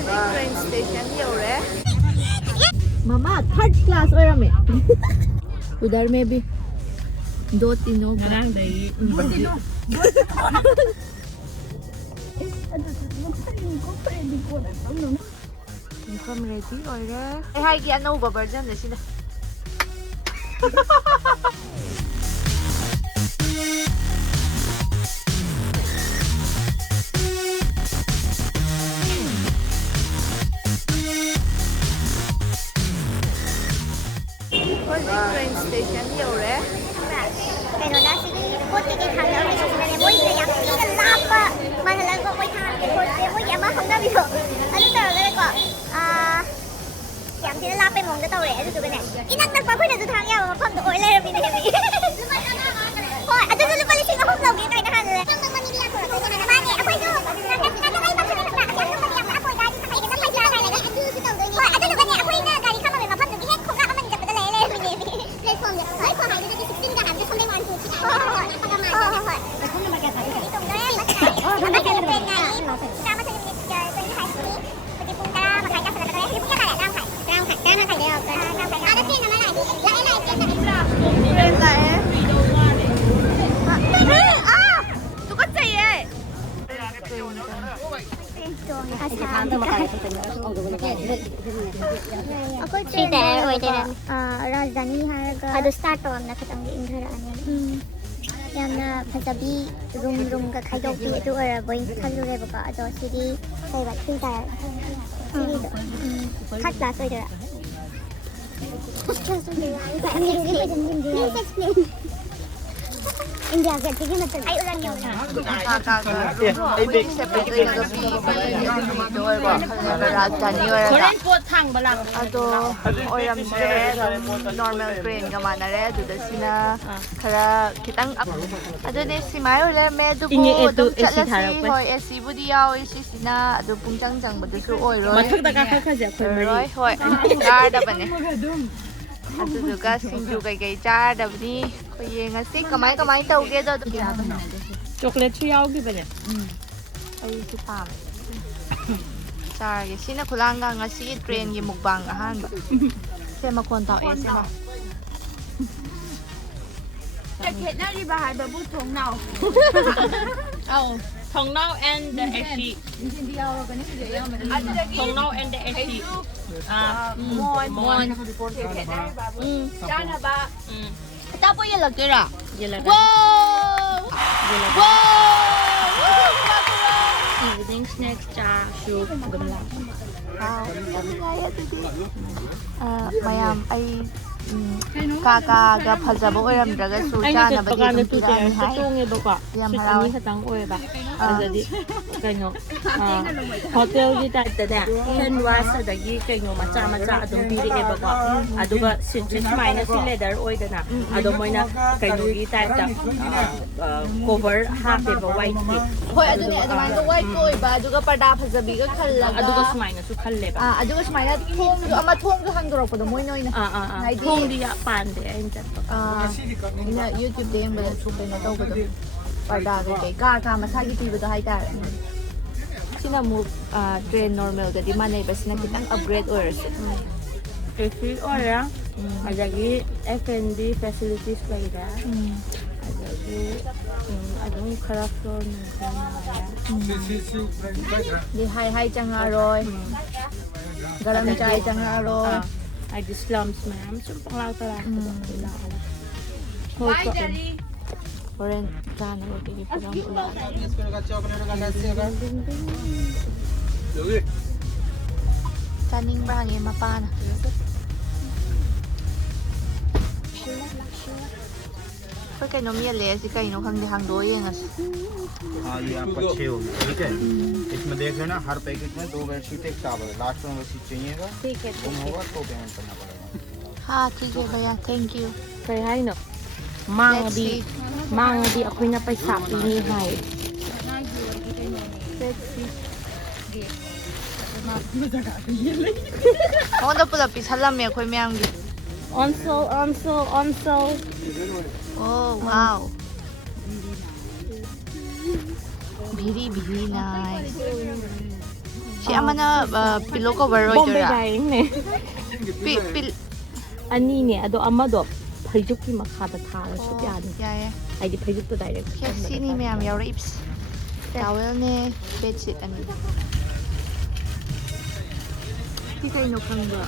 train station here. Mama, third class or me? Udar maybe. Do tino. Ngarang day. Come ready or hai ki anova version na sila. Train station here. Cái nó đã sẽ có cái thằng đó này mỗi người dám đi là lap á mà là có mỗi thằng cái mỗi dám không có bị được anh tưởng cái có dám thì lap ไปมองจะtàu rẻ rồi này cái năng năng quá khuyên là từ thằng nhau mà phong tụi lên vì này vì thôi anh tôi lúc bây giờ không lòng cái này nó hàng rồi năng năng đi làm rồi cái này ba nhẹ quay vô năng năng năng năng bác cái này bác chắc không phải làm đã quay ra thì phải cái nó phải ra này là anh đưa cái tàu rồi thôi anh tôi lúc bây giờ quay ra cái không mà phong tụi hết không có mình chụp cái lệ lên vì này vì lên phong vậy thôi phong này tôi chỉ xin cả hàng cho khôngได้วันคือที่ไหนแต่คุณมาแก้ไขที่ตรงนั้นมาขายมาขายเป็นไงที่ตามมาถึงเจอเป็นขายที่ปฏิปุงตามาขายกับอะไรที่พวกแกขายด้ามขายด้ามขายด้ามขายเดียวกันด้ามขายแล้วที่นั่นอะไรที่แล้วไอ้ไหนเป็นไหน Train là tôi có gì ấy. Sida oydan rajdhani haraga adu start tawamna khatang indhara ane yamna phasabi room ga khaidok pi adu ara boy khalu re baka ado sidi sai ba thin ta sidi do third class oyda India get the game at I ulan yo Ai big stepไปด้วยก็มีด้วยว่าRajdhani or Korean po thang balang. ado oram se normal train ga mana re adu da sina khara kitang ado ne simai ole me du bo du chalasi hoi AC budi yaw AC sina adu pungchang chang badu su oi roi Mathak da ka kha ja khoi mari. roi hoi gar da bane adu du ga singju kai kai cha da bani khoi ye ngasi kamai tau ge do Chocolate chu yaw gi bane. ai si pam Sorry, sina kulanga nga si train gi mukbang ahan ba. Se ma kon tao e se ma. Jacket na di ba hai ba bu thong nau. Oh, thong nau and the eshi. Thong nau and the eshi. Mon. Jana ba. Ta po yela kira. Yela. Wow! Wow! Evening snacks cha shu gamla. Mayam ay kaka phajaba oiram daga su chana ba Pagana tu te sa tunge ba ka. Ani khatang oi ba. Adadi kaino hotel gi ta ta da ken was da gi kaino macha adum biri e ba ka aduga sit minus leather oi da na adum moina kaino gi ta ta cover ha te ba white gi hoi adu ne adu man white ko ba aduga pada phajabi ga khalla aduga sumaina su khalle ba aduga sumaina thong du ama thong du hangdorok ko do moi noi na thong di ya pan de ai ta ina YouTube de ba su pe na taw ko do pada ga ka masagi pi ba do hai ta sina mu train normal ga di manay ba sina kitang upgrade or AC ora adagi F&B facilities pa ida adagi adung khara floor na di hai changa roi garam chai changa roi ai di slums ma'am sumpang lao tala Bye daddy Foreign chana ko di parang Chaning ba ngi mapana Thôi cái nó miên lệ gì cái nó không đi hàng đối vậy nè. हाँ ये आपका 6 हो गया ठीक है इसमें देख लेना हर पैकेट में 2 बेडशीट एक चावल लास्ट में बेडशीट चाहिएगा ठीक है गुम होगा तो पेमेंट करना पड़ेगा हाँ ठीक है भैया thank you เคยให้เนาะmang di ako'y napaisa pinihay Ako na pula pisalam ya koy mayang gi onso Oh wow Very nice ꯁꯤ ꯑꯃꯅ ꯄꯤꯂꯣ ꯀꯣꯕꯔ บอมเบ ꯑꯣꯏꯗꯣꯏꯔꯥ ไดเนี่ย ꯄꯤꯜ อันนี้เนี่ยꯑꯗꯣ ꯑꯃꯗꯣ ꯐꯩꯖꯨꯞꯀꯤ ꯃꯈꯥꯗ ꯊꯥꯔꯁꯨ ꯌꯥꯅꯤ ꯌꯥꯏꯌꯦ ꯍꯥꯏꯗꯤ ꯐꯩꯖꯨꯞꯇꯣ ꯗꯥꯏꯔꯦꯛ ꯁꯤꯅꯤ ꯃꯌꯥꯝ ꯌꯥꯎꯔꯛꯏꯕꯁꯦ ꯇꯥꯋꯦꯜꯅꯦ ꯕꯦꯗꯁꯤꯠ ꯑꯅꯤ ꯁꯤ ꯀꯩꯅꯣ ꯈꯪꯕ꯭ꯔꯣ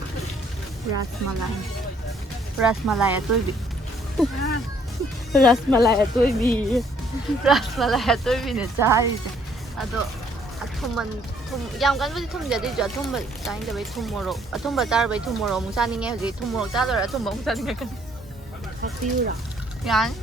ꯔꯥꯁꯃꯂꯥꯏ ꯑꯇꯣꯏꯕꯤ ꯔꯁꯃꯂꯥꯏ ꯑꯇꯣꯏꯕꯤ ꯔꯥꯁꯃꯂꯥꯏ ꯑꯇꯣꯏꯕꯤꯅꯦ ꯆꯥꯔꯤꯁꯦ ꯑꯗꯣ ꯌꯥꯝ ꯀꯟꯕꯨꯗꯤ ꯊꯨꯝꯗꯦ ꯑꯗꯨꯏꯁꯨ ꯑꯊꯨꯝꯕ ꯆꯥꯅꯤꯡꯗꯕꯩ ꯊꯨꯝ ꯃꯣꯔꯣꯛ ꯑꯊꯨꯝꯕ ꯆꯥꯔꯕꯩ ꯊꯨꯝ ꯃꯣꯔꯣꯛ ꯑꯃꯨꯛ ꯆꯥꯅꯤꯡꯉꯦ ꯍꯧꯖꯤꯛ ꯊꯨꯝ ꯃꯣꯔꯣꯛ ꯆꯥꯗꯣꯏꯔꯥ ꯑꯊꯨꯝꯕ ꯑꯃꯨꯛ ꯆꯥꯅꯤꯡꯉꯛꯀꯅꯤ ꯍꯥꯞꯄꯤꯌꯨꯔꯥ ꯌꯥꯅꯤ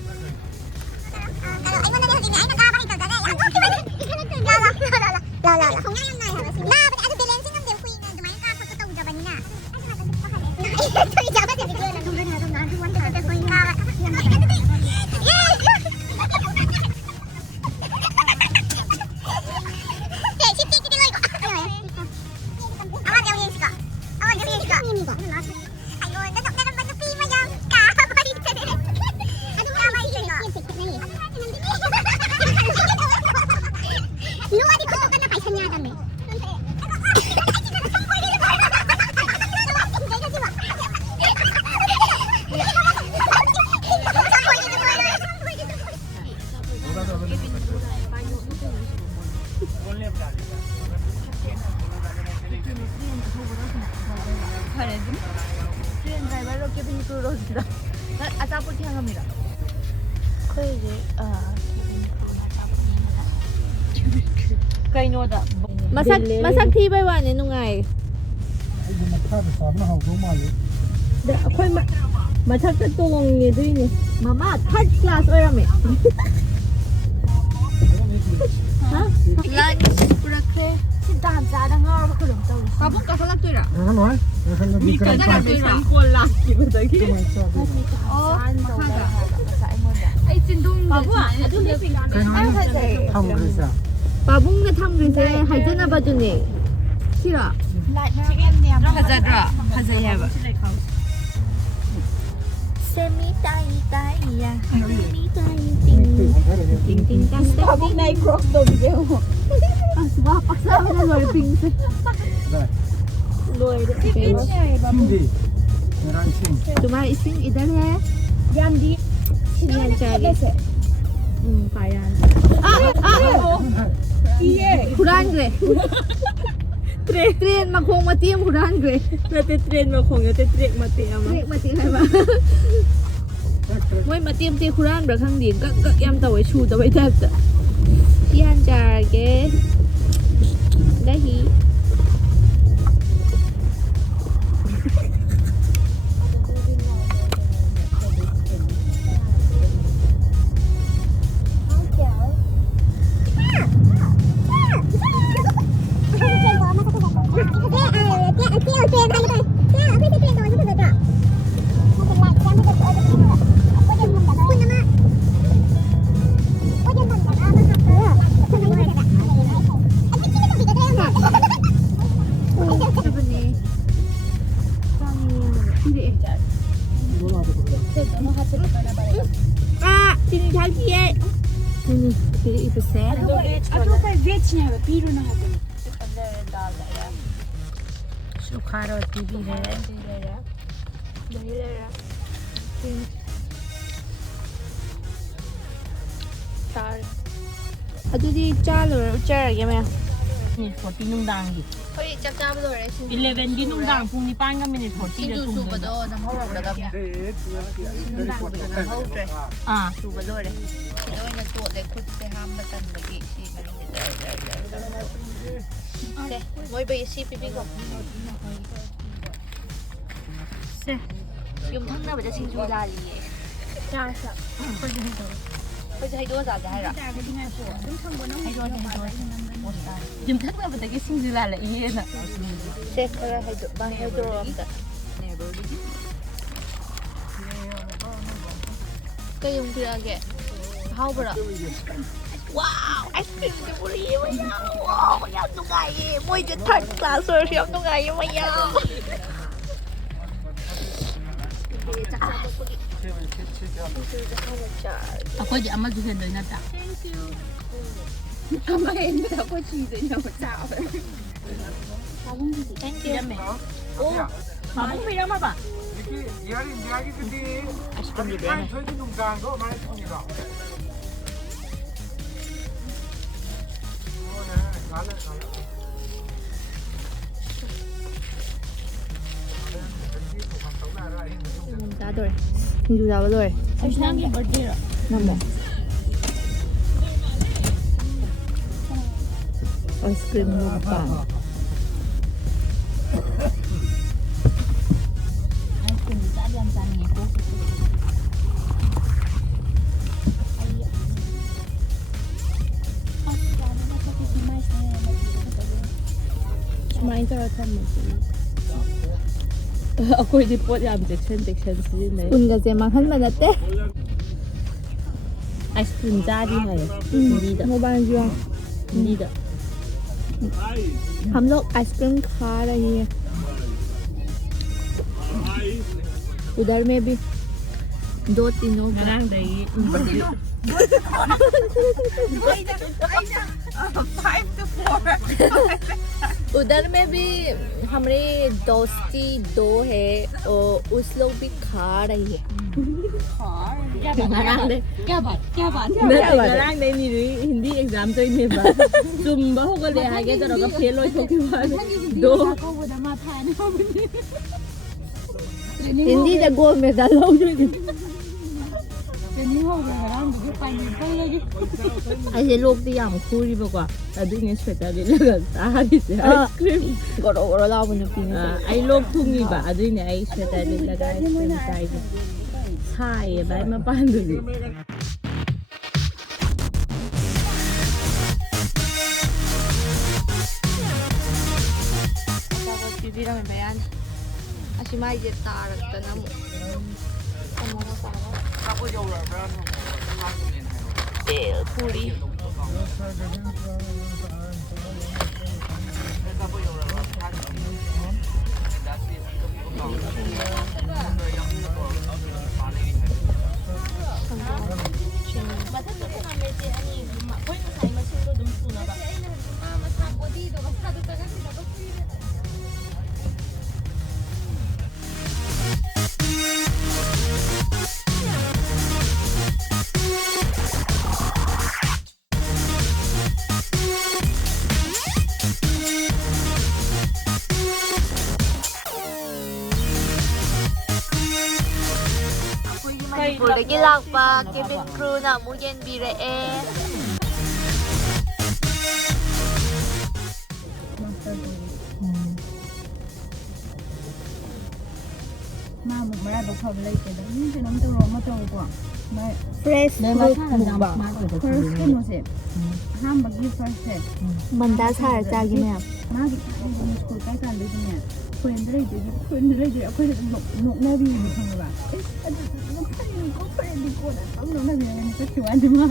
ꯐꯔꯦ ꯑꯗꯨꯝ ꯇ꯭ꯔꯦꯟ ꯗ꯭ꯔꯥꯏꯚꯔ ꯀꯦꯕꯤꯟ ꯀ꯭ꯔꯨ ꯔꯣꯁꯤꯗ ꯑꯆꯥꯄꯣꯠ ꯊꯥꯡꯉꯝꯃꯤꯔꯣ ꯑꯩꯈꯣꯏꯁꯦ ꯀꯩꯅꯣꯗ ꯃꯁꯛ ꯊꯤꯕꯩ ꯋꯥꯅꯤ ꯅꯨꯡꯉꯥꯏ ꯑꯩꯒꯤ ꯃꯈꯥꯗ ꯆꯥꯕꯅ ꯍꯧꯗꯧ ꯃꯥꯜꯂꯤ ꯑꯩꯈꯣꯏ ꯃꯊꯛꯇ ꯇꯣꯡꯉꯦ ꯑꯗꯨꯏꯅꯦ ꯃꯃꯥ ꯊꯥꯔꯠ ꯀ꯭ꯂꯥꯁ ꯑꯣꯏꯔꯝꯃꯦ ꯂꯟꯆ ꯄꯨꯔꯛꯈ꯭ꯔꯦ ꯁꯤ ꯗꯥꯟ ꯆꯥꯗ ꯉꯥꯎꯔꯕ ꯀꯩꯅꯣꯝ ꯇꯧꯔꯤ ꯄꯥꯕꯨꯡ ꯀꯥꯈꯠꯂꯛꯇꯣꯏꯔꯥ ꯉꯥꯏꯍꯥꯛ ꯉꯥꯏꯍꯥꯛꯂꯗꯤ ꯀꯔꯝ ꯀꯥꯟꯗ ꯀꯣꯜ ꯂꯥꯛꯈꯤꯕꯗꯒꯤ ꯀꯃꯥꯏꯅ ꯆꯥꯗꯣꯏꯅꯣ ꯑꯣ ꯃꯈꯥꯗ ꯑꯩ ꯆꯤꯟꯗꯨꯝ ꯊꯝꯈ꯭ꯔꯤꯁꯦ ꯄꯥꯕꯨꯡꯅ ꯊꯝꯈ꯭ꯔꯤꯁꯦ ꯍꯥꯏꯖꯅꯕꯗꯨꯅꯦ ꯁꯤꯔꯣ ꯐꯖꯗ꯭ꯔꯣ ꯐꯖꯩ ꯍꯥꯏꯕ Semi tai tai ya, semi tai ting ting ting ting. Pabung naik cross dog dia. Aswa paksa na lor ping se. Lor de. Hindi. Meron ising. तुम्हारा इसिंग इधर है. yan di Yan cari. payan Kurang gre. Train makong mati ang kurang gre. เราจะเทรนมาคงจะเทรกมาเตะมา Train mati hai ba. Moi mati am te kurang bra khang din gak gak yam tawai chu tawai tap ta. Yan cari. Dahi. Sini cari ye. Sini pilih itu set. Aduh kayak vegnya biru nah. सूखा रोटी भी है ꯑꯗꯨꯗꯤ ꯆꯥꯔꯒꯦ ꯃꯌꯥꯝ นี่40นุ่งดังอีก ꯍꯣꯏ ꯆꯥꯛ ꯆꯥꯕ ꯂꯣꯏꯔꯦ 11ꯒꯤนุ่งดังꯄꯨꯡ 9ꯒ ꯃꯤꯅꯤꯠ 40ꯗ ꯁꯤꯡꯖꯨ ꯁꯨꯕꯗꯣ ꯅꯝꯍꯧꯔꯝꯒꯗꯕꯅꯦ ꯅꯝꯍꯧꯗ꯭ꯔꯦ ꯁꯨꯕ ꯂꯣꯏꯔꯦ ꯁꯤꯗ ꯑꯣꯏꯅ ꯇꯣꯠꯂꯦ ꯈꯨꯠꯁꯦ ꯍꯥꯝꯕ ꯇꯟꯕꯒꯤ ꯁꯤ ꯃꯅꯨꯡꯗ ꯁꯦ ꯃꯣꯏꯕꯩ ꯁꯤ ꯄꯤꯕꯤꯈꯣ ꯁꯦ ꯌꯨꯝꯊꯪꯅꯕꯗ ꯁꯤꯡꯖꯨ ꯂꯥꯜꯂꯤꯌꯦ ꯑꯩꯈꯣꯏꯁꯦ ꯍꯩꯗꯣꯛꯑ ꯆꯥꯁꯦ ꯍꯥꯏꯔꯣ ꯌꯨꯝꯊꯪꯅꯕꯗꯒꯤ ꯁꯤꯡꯖꯨ ꯂꯥꯜꯂꯛꯏꯌꯦꯅ ꯁꯦ ꯈꯔ ꯍꯩꯗꯣꯛꯑꯣ ꯑꯝꯇ ꯀꯩ ꯌꯨꯝ ꯄꯤꯔꯛꯑꯒꯦ ꯍꯥꯎꯕ꯭ꯔꯣ ꯋꯥꯎ ꯑꯥꯏꯁ ꯀ꯭ꯔꯤꯝꯁꯦ ꯄꯨꯔꯛꯑꯦ ꯃꯌꯥꯝ ꯋꯥꯎ ꯌꯥꯝ ꯅꯨꯡꯉꯥꯏꯌꯦ ꯃꯣꯏꯁꯦ ꯊꯥꯔꯠ ꯀ꯭ꯂꯥꯁ ꯑꯣꯏꯔꯁꯨ ꯌꯥꯝ ꯅꯨꯡꯉꯥꯏꯌꯦ ꯃꯌꯥꯝ ꯑꯩꯈꯣꯏꯗꯤ ꯑꯃꯁꯨ ꯍꯦꯟꯗꯣꯏ ꯅꯠꯇ꯭ꯔꯥ ꯑꯃ ꯍꯦꯟꯕꯗ ꯑꯩꯈꯣꯏ ꯁꯤꯗꯣꯏꯅꯦ ꯆꯥꯕ thank you โอ้มาบุ้งพี่แล้วมาปะ 아쉽던 일이네 나돌 hindu 나돌 상상이 어디로 남자 아이스크림 먹방 아이스크림 짜리 한 잔이 있고 Cuma itu rasa mesti. Aku di pot yang section sini. 운가 제만 한 번 어때? 아이스크림 짜리 है हिंदी दा मोबाइल जुआ हिंदी दा हम लोग आइसक्रीम खा रही है उधर में भी 2-3 लोग ngarang dari उधर में भी हमारे दोस्ती 2 है और उस लोग भी खा रही है ngarang deh क्या बात ngarang deh ni Hindi exam तो इन्हें बात तुम बहु को ले आगे तो रखा फेल हो तो क्यों बात दो हिंदी का गोल्ड मेडल लो ऐसे लोग तो यहाँ खूरी बकवा अभी ने स्वेटर ले लगा सारी से आइसक्रीम गोरो गोरो लाओ बने पीने आई लोग थूंगी बा अभी ने आई स्वेटर ले लगा आइसक्रीम चाहिए छाये भाई मैं पान दूँगी 비비라면 매안 아시마 이제 따랐다 나무 배풀이 Pulagi lakpa, cabin crew na muyen bire mà một mẹ độc phẩm lấy cái đó nhưng cái nó tôi rồi mà tôi quá đấy fresh fruit mukbang first cái nó sẽ ham bagi first sẽ manda sar chagi me mà cái school cái cái lấy cái này quên đấy thì tôi nộp nó đi được không bạn nó phải đi cô đã tao nó là gì này cái chuyện gì mà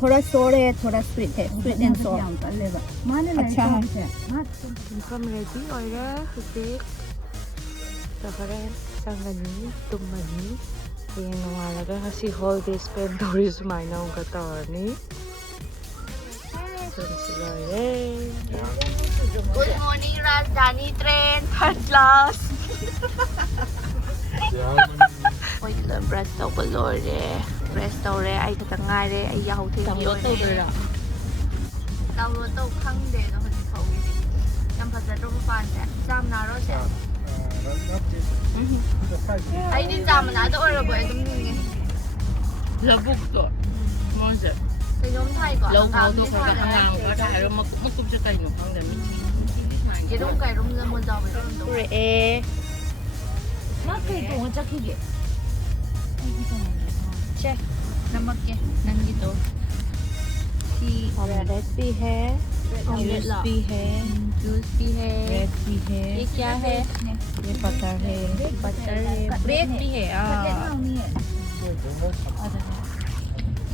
थोड़ा सोर है थोड़ा sweet है sweet and सोर अच्छा है कम ready और हुजिक तफरे संगनी तुमनी ये नवालागा हसी हॉलिडे स्पेंड तौरी सुमाइना उनका तौरनी good morning Rajdhani train third class ओइ ब्रश तौबा लोरे ब्रश तौरे आई खतंग ngaire ai yahu the download tꯧdꯣꯏꯔꯥ download tau khangde no hodi thawgi yam phajadro paanse jamnaro se ai ni jamna do ora bo adum ni labuk to monse kainom thai ko lâu lâu tôi phải làm hàng có đại rồi mà cũng cũng chưa cày nổi không để mình cái đông cày đông ra muôn giàu với đông re nó cái đồ chắc cái gì che नमक के नंगी तो red भी है juice भी है juice भी है रेड भी है ये क्या है ये बटर है ब्रेड भी है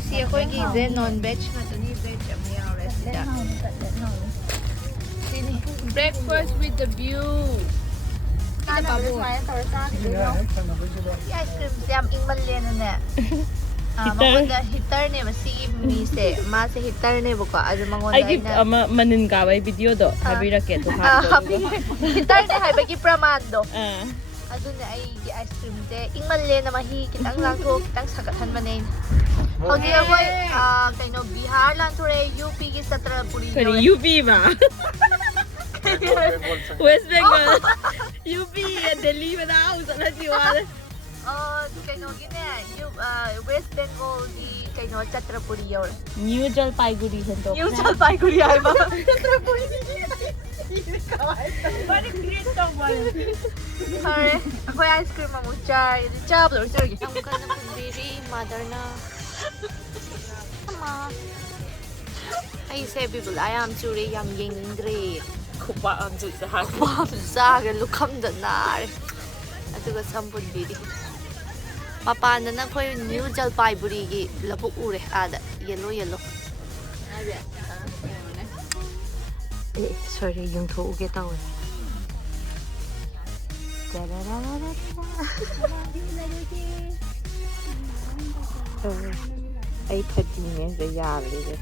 सी कोई की जे नॉन वेज का तो नहीं वेज में आ रहा है breakfast with the view cái babu ice cream से हम इंगमन लेने ने ꯃꯉꯣꯟꯗ ꯍꯤꯇꯔꯅꯦꯕ ꯁꯤꯒꯤ ꯃꯤꯁꯦ ꯃꯥꯁꯦ ꯍꯤꯇꯔꯅꯦꯕꯀꯣ ꯑꯗꯨ ꯃꯉꯣꯟꯗ ꯑꯩꯒꯤ ꯑꯃ ꯃꯅꯤꯟ ꯀꯥꯕꯩ ꯚꯤꯗꯤꯑꯣꯗꯣ ꯍꯥꯏꯕꯤꯔꯛꯀꯦ ꯑꯗꯨ ꯍꯤꯇꯔꯅꯦ ꯍꯥꯏꯕꯒꯤ ꯄ꯭ꯔꯃꯥꯟꯗꯣ ꯑꯗꯨꯅꯦ ꯑꯩꯒꯤ ꯑꯥꯏꯁ ꯀ꯭ꯔꯤꯝꯁꯦ ꯏꯪꯃꯜꯂꯦꯅ ꯃꯍꯤ ꯈꯤꯇꯪ ꯂꯥꯡꯊꯣꯛ ꯈꯤꯇꯪ ꯁꯥꯒꯠꯍꯟꯕꯅꯦ ꯍꯧꯖꯤꯛ ꯑꯩꯈꯣꯏ ꯀꯩꯅꯣ ꯕꯤꯍꯥꯔ ꯂꯥꯟꯊꯣꯔꯛꯑꯦ ꯌꯨꯄꯤꯒꯤ ꯆꯇ꯭ꯔꯄꯨꯔꯤ ꯀꯔꯤ ꯌꯨꯄꯤ ꯃ ꯋꯦꯁ ꯕꯦꯡꯒꯜ ꯌꯨꯄꯤ ꯗꯦꯜꯂꯤ ꯃꯅꯥꯎ ꯆꯠꯂꯁꯤ ꯋꯥꯔꯦ ꯀꯩꯅꯣꯒꯤꯅꯦ ꯋꯦꯁ ꯕꯦꯡꯒꯣꯜꯒꯤ ꯀꯩꯅꯣ ꯆꯇ꯭ꯔꯄꯨꯔꯤ ꯌꯧꯔꯦ ꯅ꯭ꯌꯨ ꯖꯜꯄꯥꯏꯒꯨꯔꯤ ꯍꯦꯟꯗꯣꯛ ꯅ꯭ꯌꯨ ꯖꯜꯄꯥꯏꯒꯨꯔꯤ ꯍꯥꯏꯕ ꯐꯔꯦ ꯑꯩꯈꯣꯏ ꯑꯥꯏꯁ ꯀ꯭ꯔꯤꯝ ꯑꯃꯨꯛ ꯆꯥꯔꯦ ꯑꯗꯨ ꯆꯥꯕꯗ ꯑꯣꯏꯔꯁꯨ ꯌꯥꯝ ꯀꯟꯅ ꯄꯨꯟꯕꯤꯔꯤ ꯃꯥꯗꯔꯅ ꯑꯩꯁꯦ ꯕꯤꯕꯨꯂꯥ ꯌꯥꯝ ꯆꯨꯔꯦ ꯌꯥꯝ ꯌꯦꯡꯅꯤꯡꯗ꯭ꯔꯦ ꯈꯨꯄꯥꯛ ꯑꯃꯁꯨ ꯆꯥꯒ ꯂꯨꯈꯝꯗ ꯅꯥꯔꯦ ꯑꯗꯨꯒ ꯁꯝ ꯄꯨꯟꯕꯤꯔꯤ ꯃꯄꯥꯟꯗꯅ ꯑꯩꯈꯣꯏ ꯅ꯭ꯌꯨ ꯖꯜꯄꯥꯏꯒꯨꯔꯤꯒꯤ ꯂꯧꯕꯨꯛ ꯎꯔꯦ ꯑꯥꯗ ꯌꯦꯜꯂꯣ ꯌꯦꯜꯂꯣ ꯁꯣꯔꯤ ꯌꯨꯡꯊꯣꯛꯎꯒꯦ ꯇꯧꯋꯦ ꯑꯩ ꯊꯥꯔꯇꯤꯅꯦꯁꯦ ꯌꯥꯔꯤꯁꯦ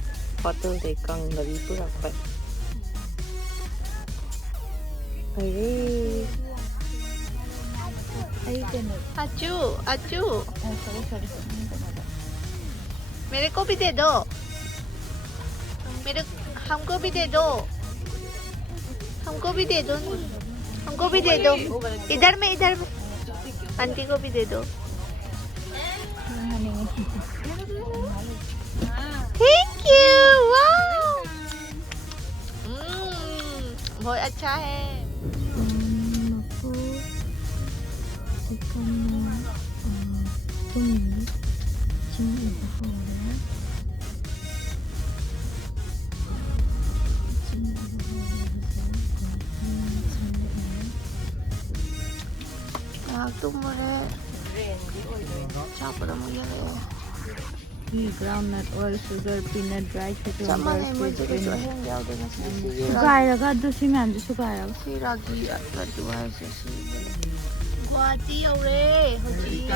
ꯍꯣꯇꯦꯜꯗꯩ ꯀꯪꯗꯕꯤ ꯄꯨꯔꯛꯄ अच्चू अच्चू मेरे को भी दे दो मेरे हमको भी दे दो हमको भी दे दो हमको भी दे दो इधर में आंटी को भी दे दो थैंक यू वाओ बहुत अच्छा है ꯇꯨꯝꯃꯨꯔꯦ ꯆꯥꯛꯄꯗ ꯑꯃꯨꯛ ꯌꯦꯜꯂꯛꯑꯦ groundnut oil sugar peanut dry ꯆꯞ ꯃꯥꯟꯅꯩ ꯃꯣꯏꯁꯦ ꯀꯩꯁꯨ ꯑꯍꯦꯟꯕ ꯌꯥꯎꯗꯦ ꯉꯁꯤ ꯁꯨꯒꯥꯏꯔꯒ ꯑꯗꯨ ꯁꯤ ꯃꯌꯥꯝꯁꯦ ꯁꯨꯒꯥꯏꯔꯒ ꯁꯤ ꯔꯥꯒꯤ ꯂड्डू ꯍꯥꯏꯁꯦ ꯁꯤ ꯒꯨꯋꯥꯍꯥꯇꯤ ꯌꯧꯔꯦ ꯍꯧꯖꯤꯛ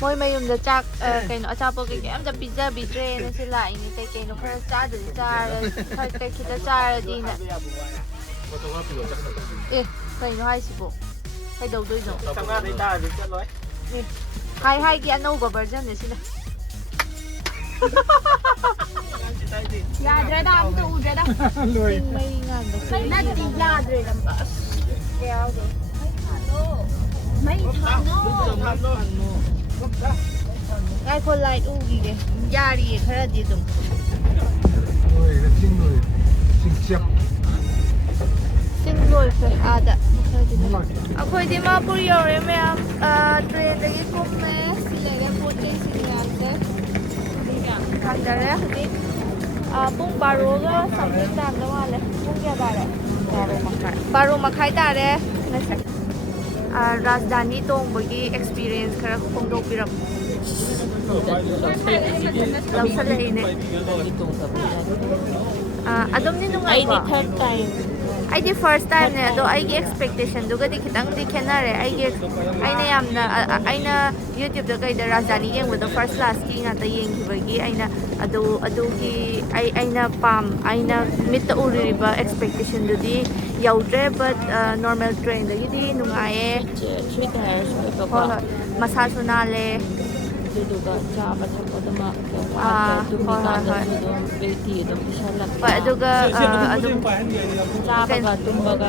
ꯃꯣꯏ ꯃꯌꯨꯝꯗ ꯆꯥꯛ ꯀꯩꯅꯣ ꯑꯆꯥꯄꯣꯠ ꯀꯩꯀꯩ ꯑꯝꯇ ꯄꯤꯖꯕꯤꯗ꯭ꯔꯦꯅ ꯁꯤ ꯂꯥꯛꯏꯅꯦ ꯀꯩꯅꯣ ꯈꯔ ꯆꯥꯗ꯭ꯔꯗꯤ ꯈꯔ ꯈꯤꯇ ꯆꯥꯔꯗꯤꯅ ꯑꯦ ꯀꯩꯅꯣ ꯍꯥꯏꯁꯤꯕꯣ ꯀꯩꯗꯧꯗꯣꯏꯅꯣ ꯍꯥꯏꯒꯤ ꯑꯅꯧꯕ ꯚꯔꯖꯟꯅꯦ ꯁꯤꯅ ꯌꯥꯗ꯭ꯔꯦꯗ ꯑꯝꯇ ꯎꯗ꯭ꯔꯦꯗ ꯆꯤꯡ ꯃꯩ ꯉꯥꯟꯕꯁꯦ ꯅꯠꯇꯦ ꯌꯥꯗ꯭ꯔꯦ ꯃꯩ ꯊꯥꯅꯣ ꯉꯥꯏꯈꯣ ꯂꯥꯏꯠ ꯎꯈꯤꯒꯦ ꯌꯥꯔꯤꯌꯦ ꯈꯔꯗꯤ ꯑꯗꯨꯝ ꯆꯤꯡ ꯂꯣꯏꯈ꯭ꯔꯦ ꯑꯥꯗ ꯑꯩꯈꯣꯏ ꯗꯤꯃꯥꯄꯨꯔ ꯌꯧꯔꯦ ꯃꯌꯥꯝ ꯇ꯭ꯔꯦꯟꯗꯒꯤ ꯀꯨꯝꯃꯦ ꯁꯤ ꯂꯩꯔꯦ ꯄꯣꯠ ꯆꯩꯁꯤ ꯃꯌꯥꯝꯁꯦ ꯍꯟꯖꯔꯦ ꯍꯧꯖꯤꯛ ꯄꯨꯡ ꯕꯥꯔꯣꯒ ꯁꯝꯊꯤꯡ ꯇꯥꯔꯝꯗ ꯃꯥꯜꯂꯦ ꯄꯨꯡ ꯀꯌꯥ ꯇꯥꯔꯦ ꯕꯥꯔꯣ ꯃꯈꯥꯏ ꯇꯥꯔꯦ ꯉꯁꯤ ꯔꯥꯖꯙꯥꯅꯤ ꯇꯣꯡꯕꯒꯤ ꯑꯦꯛꯁꯄꯤꯔꯤꯌꯦꯟꯁ ꯈꯔ ꯐꯣꯡꯗꯣꯛꯄꯤꯔꯝꯃꯨ ꯂꯧꯁꯜꯂꯛꯏꯅꯦ ꯑꯗꯨꯝꯗꯤ ꯅꯨꯡꯉꯥꯏꯀꯣ ꯑꯩꯗꯤ ꯐꯥꯔꯁ ꯇꯥꯏꯝꯅꯦ ꯑꯗꯣ ꯑꯩꯒꯤ ꯑꯦꯛꯁꯄꯦꯛꯇꯦꯁꯟꯗꯨꯒꯗꯤ ꯈꯤꯇꯪꯗꯤ ꯈꯦꯠꯅꯔꯦ ꯑꯩꯅ ꯌꯨꯇ꯭ꯌꯨꯕꯇ ꯀꯩꯗ ꯔꯥꯖꯙꯥꯅꯤ ꯌꯦꯡꯕꯗꯣ ꯐꯥꯔꯁ ꯀ꯭ꯂꯥꯁꯀꯤ ꯉꯥꯛꯇ ꯌꯦꯡꯈꯤꯕꯒꯤ ꯑꯗꯨꯒꯤ ꯑꯩꯅ ꯃꯤꯠꯇ ꯎꯔꯤꯕ ꯑꯦꯛꯁꯄꯦꯛꯇꯦꯁꯟꯗꯨꯗꯤ ꯌꯧꯗ꯭ꯔꯦ ꯕꯠ ꯅꯣꯔꯃꯦꯜ ꯇ꯭ꯔꯦꯟꯗꯒꯤꯗꯤ ꯅꯨꯡꯉꯥꯏꯌꯦ 3 tires ꯑꯣꯏꯕꯀꯣ ꯍꯣꯏ ꯃꯁꯥꯁꯨ ꯅꯥꯜꯂꯦ ꯑꯗꯨꯗꯨꯒ ꯆꯥꯕ ꯊꯛꯄꯗꯨꯃ ꯀꯩꯝ ꯋꯥꯠꯇ꯭ꯔꯦ ꯇꯨꯝꯃꯤꯀꯥꯟꯗꯁꯨ ꯑꯗꯨꯝ ꯕꯦꯇꯤ ꯑꯗꯨꯝ ꯄꯤꯁꯜꯂꯛꯄ ꯍꯣꯏ ꯑꯗꯨꯒ ꯑꯗꯨꯝ ꯆꯥꯕꯒ ꯇꯨꯝꯕꯒ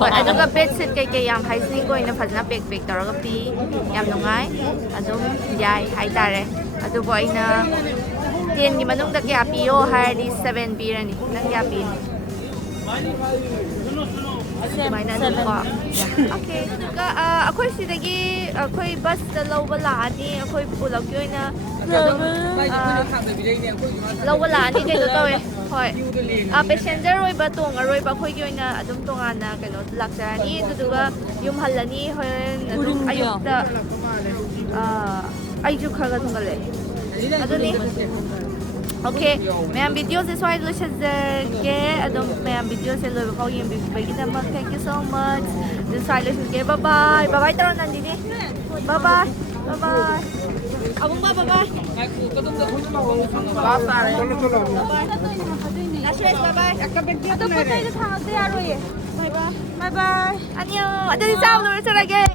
ꯍꯣꯏ ꯑꯗꯨꯒ ꯕꯦꯗꯁꯤꯠ ꯀꯩꯀꯩ ꯌꯥꯝ ꯍꯥꯏꯖꯅꯤꯛ ꯑꯣꯏꯅ ꯐꯖꯅ ꯄꯦꯛ ꯇꯧꯔꯒ ꯄꯤ ꯌꯥꯝ ꯅꯨꯡꯉꯥꯏ ꯑꯗꯨꯝ ꯌꯥꯏ ꯍꯥꯏꯇꯥꯔꯦ ꯑꯗꯨꯕꯨ ꯑꯩꯅ 10ꯒꯤ ꯃꯅꯨꯡꯗ ꯀꯌా ꯄꯤꯌꯣ ꯍꯥꯏꯔꯗꯤ 7 ꯄꯤꯔꯅꯤ ꯅꯪ ꯀꯌా ꯄꯤꯅꯤ ꯑꯗꯨꯃꯥꯏꯅ ꯑꯗꯨꯝ ꯀꯣ ꯑꯣꯀꯦ ꯑꯗꯨꯒ ꯑꯩꯈꯣই ꯁꯤꯗꯒꯤ ꯑꯩꯈꯣꯏ ꯕꯁꯇ ꯂꯧꯕ ꯂꯥꯛꯑꯅꯤ ꯑꯩꯈꯣꯏ ꯄꯨꯂꯞꯀꯤ ꯑꯣꯏꯅ ꯑꯗꯨꯝ ꯂꯧꯕ ꯂꯥꯛꯑꯅꯤ ꯀꯩꯅꯣ ꯇꯧꯋꯦ ꯍꯣꯏ ꯄꯦꯁꯦꯟꯖꯔ ꯑꯣꯏꯕ ꯇꯣꯡꯉꯔꯣꯏꯕ ꯑꯩꯈꯣꯏꯒꯤ ꯑꯣꯏꯅ ꯑꯗꯨꯝ ꯇꯣꯉꯥꯟꯅ ꯀꯩꯅꯣ ꯂꯥꯛꯆꯔꯅꯤ ꯑꯗꯨꯗꯨꯒ ꯌꯨꯝ ꯍꯜꯂꯅꯤ ꯍꯣꯔꯦꯟ ꯑꯗꯨꯝ ꯑꯌꯨꯛꯇ ꯑꯩꯁꯨ ꯈꯔ ꯊꯨꯡꯒꯠꯂꯛꯑꯦ ꯑꯗꯨꯅꯤ Okay, mayam video se swai lo shazerge adom mayam video se lo ko yim bigi namak. Thank you so much. Then swai lo shazerge. Bye bye. Bye bye taron nandini. Bye bye. Bye bye. Abong bye bye. Last race bye bye. Ato po tayo sa hangad yaroy. Bye bye. Bye bye. 안녕. 아저씨 싸움 놀 사랑해.